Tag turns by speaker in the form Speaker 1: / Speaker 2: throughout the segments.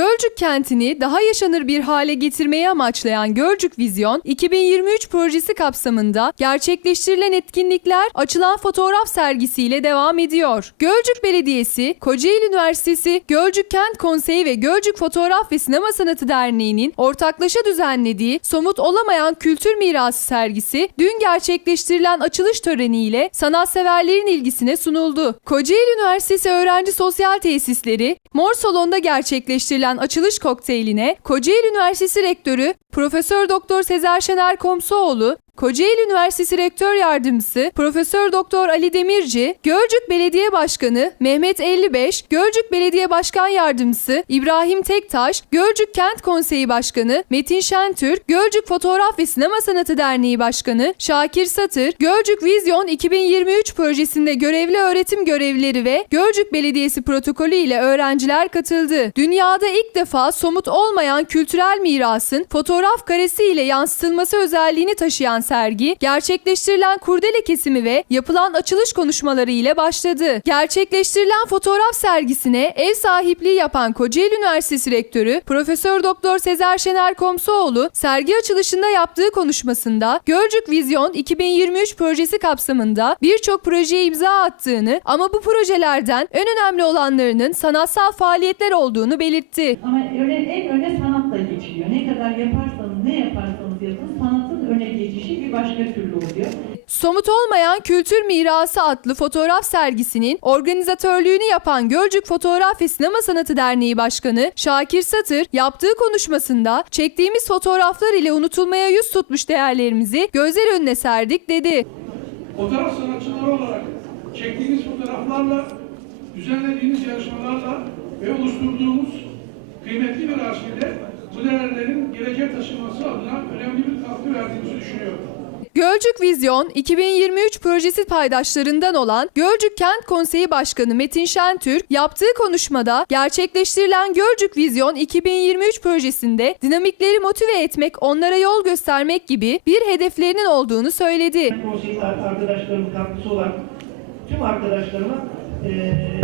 Speaker 1: good Gölcük kentini daha yaşanır bir hale getirmeyi amaçlayan Gölcük Vizyon 2023 projesi kapsamında gerçekleştirilen etkinlikler açılan fotoğraf sergisiyle devam ediyor. Gölcük Belediyesi, Kocaeli Üniversitesi, Gölcük Kent Konseyi ve Gölcük Fotoğraf ve Sinema Sanatı Derneği'nin ortaklaşa düzenlediği Somut Olamayan Kültür Mirası sergisi dün gerçekleştirilen açılış töreniyle sanatseverlerin ilgisine sunuldu. Kocaeli Üniversitesi Öğrenci Sosyal Tesisleri, Mor Salon'da gerçekleştirilen açılış kokteyline Kocaeli Üniversitesi Rektörü Profesör Doktor Sezer Şener Komsoğlu, Kocaeli Üniversitesi Rektör Yardımcısı Profesör Doktor Ali Demirci, Gölcük Belediye Başkanı Mehmet 55, Gölcük Belediye Başkan Yardımcısı İbrahim Tektaş, Gölcük Kent Konseyi Başkanı Metin Şentürk, Gölcük Fotoğraf ve Sinema Sanatı Derneği Başkanı Şakir Satır, Gölcük Vizyon 2023 projesinde görevli öğretim görevlileri ve Gölcük Belediyesi protokolü ile öğrenciler katıldı. Dünyada ilk defa somut olmayan kültürel mirasın fotoğraf karesi ile yansıtılması özelliğini taşıyan sergi, gerçekleştirilen kurdele kesimi ve yapılan açılış konuşmaları ile başladı. Gerçekleştirilen fotoğraf sergisine ev sahipliği yapan Kocaeli Üniversitesi Rektörü Profesör Doktor Sezer Şener Komsoğlu, sergi açılışında yaptığı konuşmasında Gölcük Vizyon 2023 projesi kapsamında birçok projeye imza attığını ama bu projelerden en önemli olanlarının sanatsal faaliyetler olduğunu belirtti.
Speaker 2: Ama öne, en öne sanatla geçiliyor. Ne kadar yaparsanız, ne yaparsanız yapın sanatın öne geçişi bir başka türlü oluyor.
Speaker 1: Somut olmayan kültür mirası adlı fotoğraf sergisinin organizatörlüğünü yapan Gölcük Fotoğraf ve Sinema Sanatı Derneği Başkanı Şakir Satır yaptığı konuşmasında çektiğimiz fotoğraflar ile unutulmaya yüz tutmuş değerlerimizi gözler önüne serdik dedi.
Speaker 3: Fotoğraf sanatçıları olarak çektiğiniz fotoğraflarla, düzenlediğiniz yarışmalarla ve oluşturduğumuz kıymetli bir arşivle bu değerlerin gelecek taşınması adına önemli bir katkı verdiğinizi düşünüyorum.
Speaker 1: Gölcük Vizyon 2023 projesi paydaşlarından olan Gölcük Kent Konseyi Başkanı Metin Şentürk yaptığı konuşmada gerçekleştirilen Gölcük Vizyon 2023 projesinde dinamikleri motive etmek, onlara yol göstermek gibi bir hedeflerinin olduğunu söyledi.
Speaker 2: Konseyi arkadaşlarımın katkısı olan tüm arkadaşlarıma eee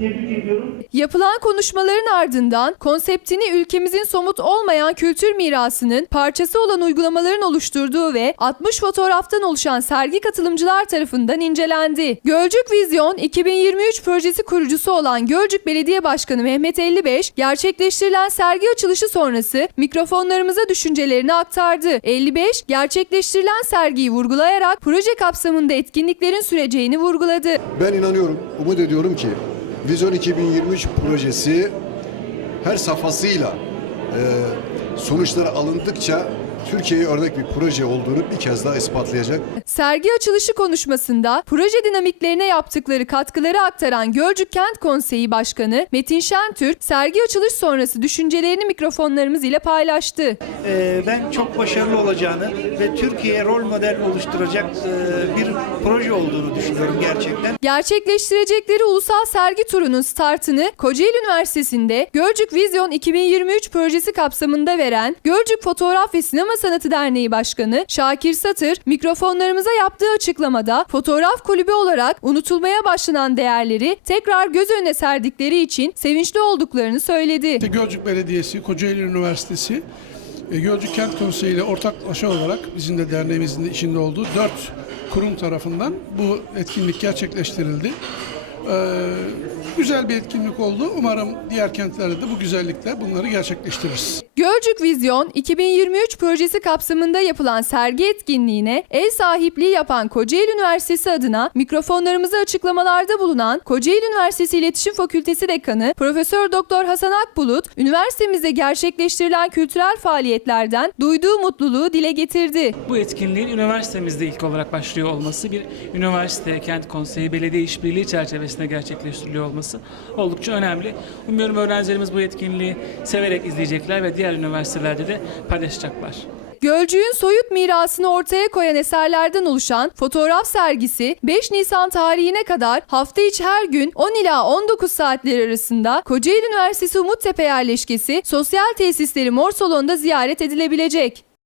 Speaker 2: tebrik ediyorum.
Speaker 1: Yapılan konuşmaların ardından konseptini ülkemizin somut olmayan kültür mirasının parçası olan uygulamaların oluşturduğu ve 60 fotoğraftan oluşan sergi katılımcılar tarafından incelendi. Gölcük Vizyon 2023 projesi kurucusu olan Gölcük Belediye Başkanı Mehmet 55 gerçekleştirilen sergi açılışı sonrası mikrofonlarımıza düşüncelerini aktardı. 55 gerçekleştirilen sergiyi vurgulayarak proje kapsamında etkinliklerin süreceğini vurguladı.
Speaker 4: Ben inanıyorum, umut ediyorum ki Vizyon 2023 projesi her safhasıyla e, sonuçları alındıkça Türkiye'ye örnek bir proje olduğunu bir kez daha ispatlayacak.
Speaker 1: Sergi açılışı konuşmasında proje dinamiklerine yaptıkları katkıları aktaran Gölcük Kent Konseyi Başkanı Metin Şentürk, sergi açılış sonrası düşüncelerini mikrofonlarımız ile paylaştı.
Speaker 5: Ee, ben çok başarılı olacağını ve Türkiye'ye rol model oluşturacak e, bir proje olduğunu düşünüyorum gerçekten.
Speaker 1: Gerçekleştirecekleri ulusal sergi turunun startını Kocaeli Üniversitesi'nde Gölcük Vizyon 2023 projesi kapsamında veren Gölcük Fotoğraf ve Sinema Sanatı Derneği Başkanı Şakir Satır mikrofonlarımıza yaptığı açıklamada fotoğraf kulübü olarak unutulmaya başlanan değerleri tekrar göz önüne serdikleri için sevinçli olduklarını söyledi.
Speaker 3: Gölcük Belediyesi, Kocaeli Üniversitesi, e, Gölcük Kent Konseyi ile ortaklaşa olarak bizim de derneğimizin de içinde olduğu dört kurum tarafından bu etkinlik gerçekleştirildi. Ee, güzel bir etkinlik oldu. Umarım diğer kentlerde de bu güzellikle bunları gerçekleştiririz.
Speaker 1: Gölcük Vizyon 2023 projesi kapsamında yapılan sergi etkinliğine ev sahipliği yapan Kocaeli Üniversitesi adına mikrofonlarımıza açıklamalarda bulunan Kocaeli Üniversitesi İletişim Fakültesi Dekanı Profesör Doktor Hasan Akbulut, üniversitemizde gerçekleştirilen kültürel faaliyetlerden duyduğu mutluluğu dile getirdi.
Speaker 6: Bu etkinliğin üniversitemizde ilk olarak başlıyor olması, bir üniversite, kent konseyi, belediye işbirliği çerçevesinde gerçekleştiriliyor olması oldukça önemli. Umuyorum öğrencilerimiz bu etkinliği severek izleyecekler ve diğer üniversitelerde de paylaşacaklar.
Speaker 1: Gölcüğün soyut mirasını ortaya koyan eserlerden oluşan fotoğraf sergisi 5 Nisan tarihine kadar hafta içi her gün 10 ila 19 saatler arasında Kocaeli Üniversitesi Umuttepe yerleşkesi Sosyal Tesisleri Mor Salon'da ziyaret edilebilecek.